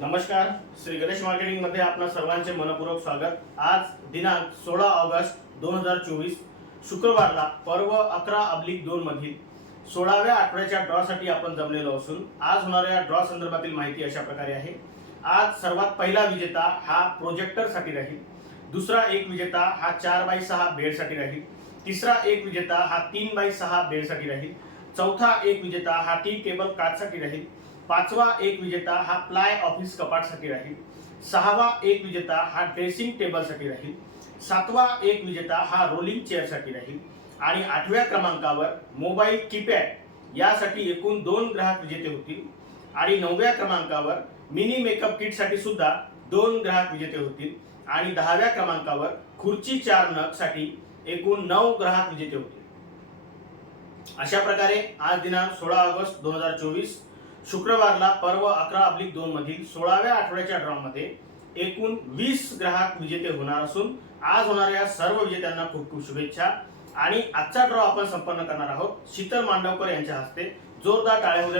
नमस्कार श्री गणेश मार्केटिंगमध्ये सर्वांचे मनपूर्वक स्वागत. आज दिनांक सोळा ऑगस्ट दोन हजार चोवीस शुक्रवारला पर्व अकरा अब्लिक दोन मधील सोळाव्या आठवड्याच्या ड्रॉसाठी आपण जमलेलो असून आज होणाऱ्या ड्रॉ संदर्भातील माहिती अशा प्रकारे आहे. आज सर्वात पहिला विजेता हा प्रोजेक्टरसाठी राहील. दुसरा एक विजेता हा चार बाय सहा बेडसाठी राहील. तिसरा एक विजेता हा तीन बाय सहा बेडसाठी राहील. चौथा एक विजेता हा टी टेबल काचसाठी राहील. पाचवा एक विजेता हा प्लाय ऑफिस कपाटसाठी राहील. सहावा एक विजेता हा ड्रेसिंग टेबलसाठी राहील. सातवा एक विजेता हा रोलिंग चेअरसाठी राहील. आणि आठव्या क्रमांकावर मोबाईल कीपॅड यासाठी एकूण दोन ग्राहक विजेते होतील. आणि नवव्या क्रमांकावर मिनी मेकअप किटसाठी सुद्धा दोन ग्राहक विजेते होतील. आणि दहाव्या क्रमांकावर खुर्ची चार नगसाठी एकूण नऊ ग्राहक विजेते होतील. अशा प्रकारे आज दिनांक सोळा ऑगस्ट दोन हजार चोवीस शुक्रवारला पर्व अकरा अब्लिक दोन मधील सोळाव्या आठवड्याच्या ड्रॉमध्ये एकूण वीस ग्राहक विजेते होणार असून आज होणाऱ्या सर्व विजेत्यांना खूप खूप शुभेच्छा. आणि आजचा ड्रॉ आपण संपन्न करणार आहोत. शीतल मांडवकर यांच्या हस्ते जोरदार टाळ्या होऊ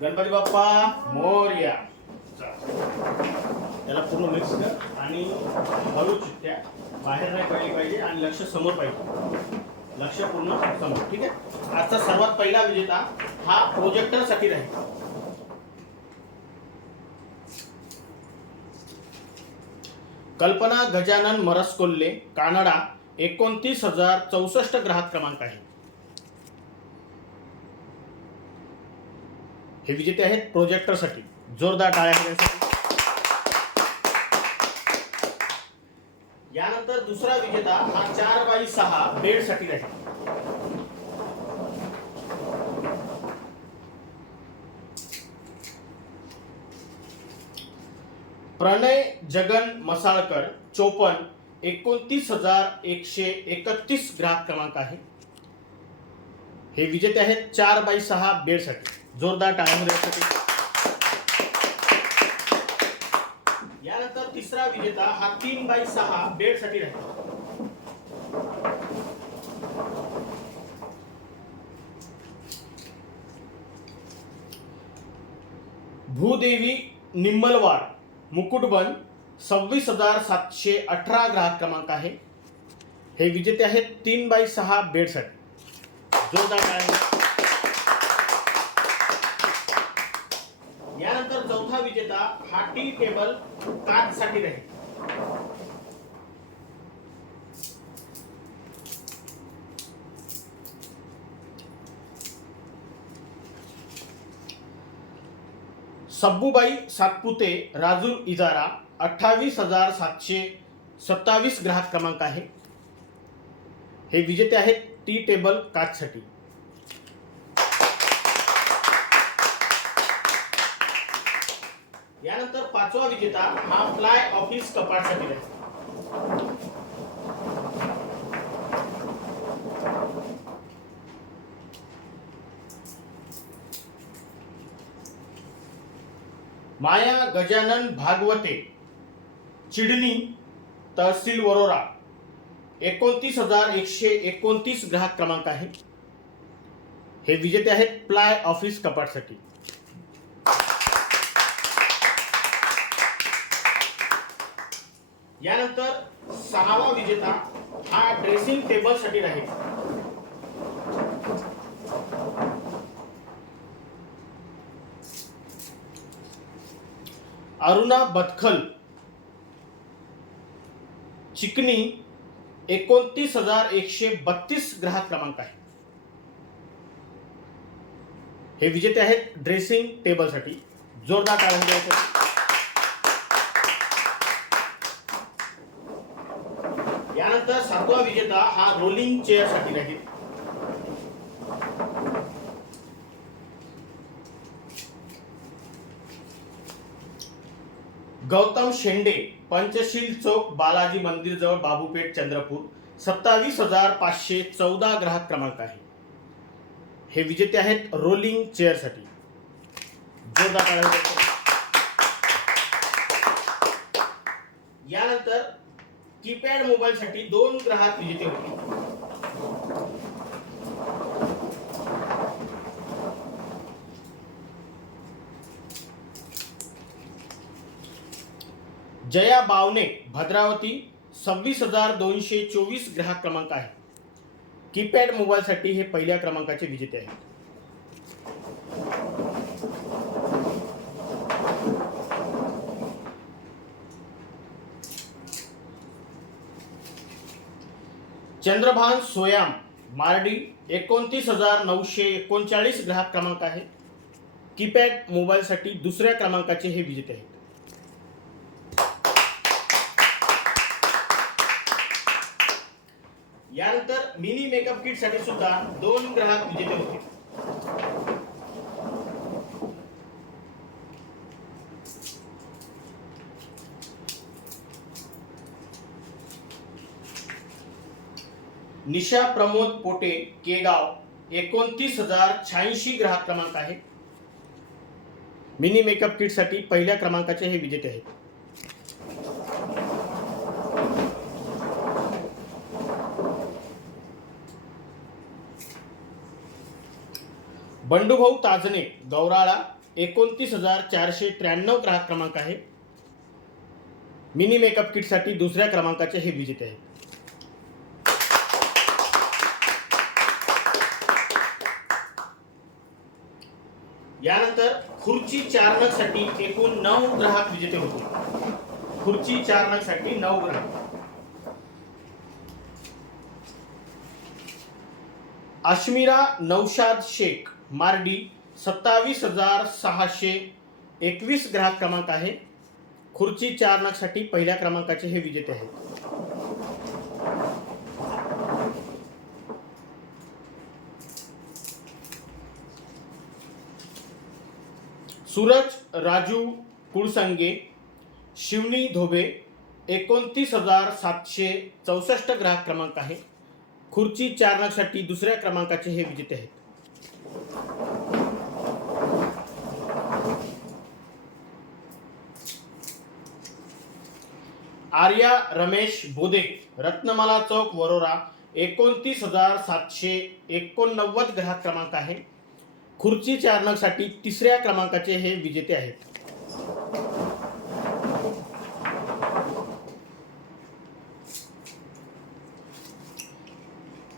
गणपती बाप्पा मोर्या. त्याला पूर्ण मिक्स कर आणि हळू चिठ्ठ्या बाहेर नाही पडली पाहिजे आणि लक्ष समोर पाहिजे. लक्ष पूर्ण समोर. ठीक आहे? आजचा सर्वात पहिला विजेता हा प्रोजेक्टरसाठी राहील. कल्पना गजानन मरसकोल्ले कानडा एकोणतीस हजार चौसष्ट ग्राहक क्रमांक आहे. हे विजेते आहेत प्रोजेक्टरसाठी जोरदार टाळ्या करण्यासाठी यानंतर दुसरा विजेता हा चार बाय सहा बेडसाठी राहील प्रणय जगन मसाळकर चोपन एकोणतीस हजार एकशे एकतीस ग्राहक क्रमांक आहे. हे विजेते आहेत चार बाय सहा बेडसाठी. जोरदार टाळ्यामध्ये यासाठी यानंतर तिसरा विजेता हा तीन बाय सहा बेडसाठी राहील. भूदेवी निम्मलवार मुकुटबन सव्वीस हजार सातशे अठरा ग्राहक क्रमांक आहे. हे विजेते आहेत तीन बाय सहा बेडसाठी. जोरदार टाळ्या यानंतर चौथा हा टी टेबल काच साठी राहील सब्बूबाई सातपुते राजूर इजारा अठ्ठावीस हजार सातशे सत्तावीस ग्राहक क्रमांक आहे. हे विजेते आहेत टी टेबल काचसाठी यानंतर पाचवा विजेता हा फ्लाय ऑफिस कपाटसाठी राहील माया गजानन भागवते चिडणी तहसील वरोरा एकोणतीस हजार एकशे एकोणतीस ग्राहक क्रमांक आहे. हे विजेते आहेत प्लाय ऑफिस कपाटसाठी. यानंतर सहावा विजेता हा ड्रेसिंग टेबलसाठी राहील. अरुणा बतखल. चिकनी एकोणतीस हजार एकशे बत्तीस ग्राहक क्रमांक आहे. हे विजेते आहेत ड्रेसिंग टेबलसाठी जोरदार टाळ्या सातवा विजेता हा रोलिंग चेअरसाठी राहील. गौतम शेंडे पंचशील चौक बालाजी मंदिर जवळ बाबूपेठ चंद्रपूर. सत्तावीस हजार पाचशे चौदा ग्राहक क्रमांक आहे. हे विजेते आहेत रोलिंग चेअरसाठी जोरदार टाळ्या द्यायचं. यानंतर कीपॅड मोबाईलसाठी दोन ग्राहक विजेते होते जया बावने भद्रावती सव्वीस हजार दोनशे चोवीस ग्राहक क्रमांक आहे. कीपॅड मोबाईलसाठी हे पहिल्या क्रमांकाचे विजेते आहेत. चंद्रभान सोयाम मार्डी एकोणतीस हजार नऊशे एकोणचाळीस ग्राहक क्रमांक आहे. कीपॅड मोबाईलसाठी दुसऱ्या क्रमांकाचे हे विजेते आहेत यानंतर मिनी मेकअप किटसाठी सुद्धा दोन ग्राहक विजेते होते. निशा प्रमोद पोटे केगाव एकोणतीस हजार शहाऐंशी ग्राहक क्रमांक आहे. मिनी मेकअप किटसाठी पहिल्या क्रमांकाचे हे विजेते आहेत. बंडूभाऊ ताजने गौराळा एकोणतीस हजार चारशे त्र्याण्णव ग्राहक क्रमांक आहे. मिनी मेकअप किटसाठी दुसऱ्या क्रमांकाचे हे विजेते आहेत. यानंतर खुर्ची चार एकूण नऊ ग्राहक विजेते होते. खुर्ची चार नऊ ग्राहक. अश्मिरा नौशाद शेख मार्डी सत्तावीस हजार सहाशे एकवीस ग्राहक क्रमांक आहे. खुर्ची चार पहिल्या क्रमांकाचे हे विजेते आहेत. सूरज राजू कुळसंगे शिवनी धोबे एकोणतीस हजार सातशे चौसष्ट ग्राहक क्रमांक आहे. खुर्ची चारणासाठी दुसऱ्या क्रमांकाचे हे विजेते आहेत. आर्या रमेश बोदे रत्नमाला चौक वरोरा एकोणतीस हजार सातशे एकोणनव्वद ग्राहक क्रमांक आहे. खुर्ची चारणासाठी तिसऱ्या क्रमांकाचे हे विजेते आहेत.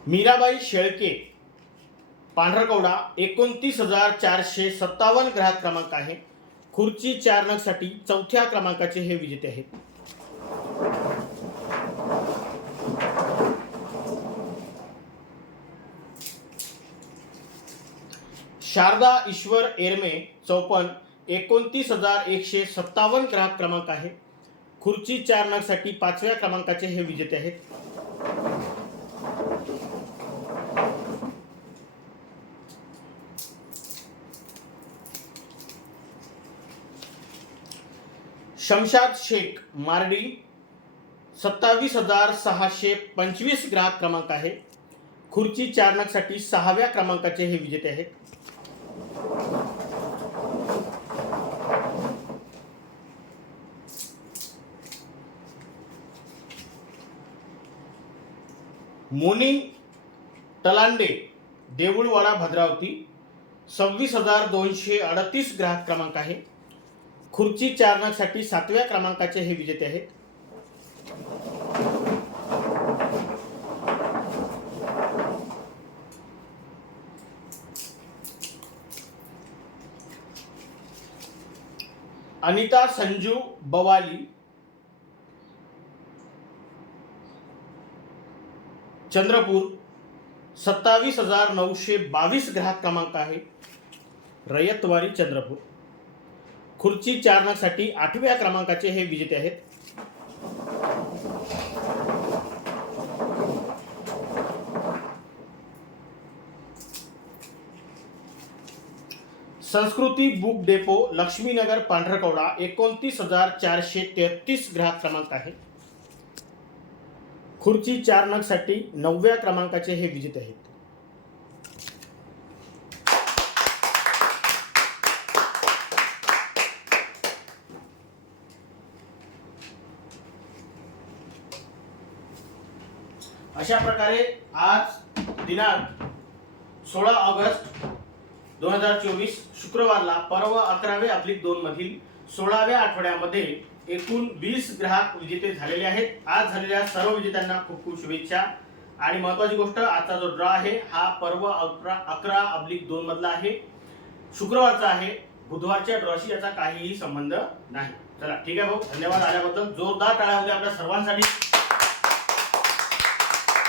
मीराबाई शेळके पांढरकवडा एकोणतीस हजार चारशे सत्तावन्न ग्राहक क्रमांक आहे. खुर्ची चारणासाठी चौथ्या क्रमांकाचे हे विजेते आहेत. शारदा ईश्वर एरमे चौपन्न एकोणतीस हजार एकशे सत्तावन्न ग्राहक क्रमांक आहे. खुर्ची चारणासाठी पाचव्या क्रमांकाचे हे विजेते आहेत. शमशाद शेख मार्डी सत्तावीस हजार सहाशे पंचवीस ग्राहक क्रमांक आहे. खुर्ची चारणकसाठी सहाव्या क्रमांकाचे हे विजेते आहेत. मोनी तलांडे देऊळवाडा भद्रावती सव्वीस हजार दोनशे अडतीस ग्राहक क्रमांक आहे. खुर्ची चारणासाठी सातव्या क्रमांकाचे हे विजेते आहेत. अनिता संजू बवाली चंद्रपूर सत्तावीस हजार नऊशे बावीस ग्राहक क्रमांक आहे. रयतवारी चंद्रपूर. खुर्ची चारणासाठी आठव्या क्रमांकाचे हे विजेते आहेत. संस्कृती बुक डेपो लक्ष्मीनगर पांढरकवडा एकोणतीस हजार चारशे तेहतीस ग्राहक क्रमांक आहे. खुर्ची चार नगसाठी नवव्या क्रमांकाचे हे विजेते आहेत. अशा प्रकारे आज दिनांक सोळा ऑगस्ट दोन हजार चोवीस शुक्रवारला पर्व अकरावे अब्लिक दोन मधील सोळाव्या आठवड्यामध्ये एकूण वीस ग्राहक विजेते झालेले आहेत. आज झालेल्या सर्व विजेत्यांना खूप खूप शुभेच्छा. आणि महत्वाची गोष्ट आजचा जो ड्रॉ आहे हा पर्व अकरा अकरा अब्लिक दोन मधला आहे. शुक्रवारचा आहे. बुधवारच्या ड्रॉशी याचा काहीही संबंध नाही. चला ठीक आहे भाऊ. धन्यवाद आल्याबद्दल. जोरदार टाळ्या होत्या आपल्या सर्वांसाठी.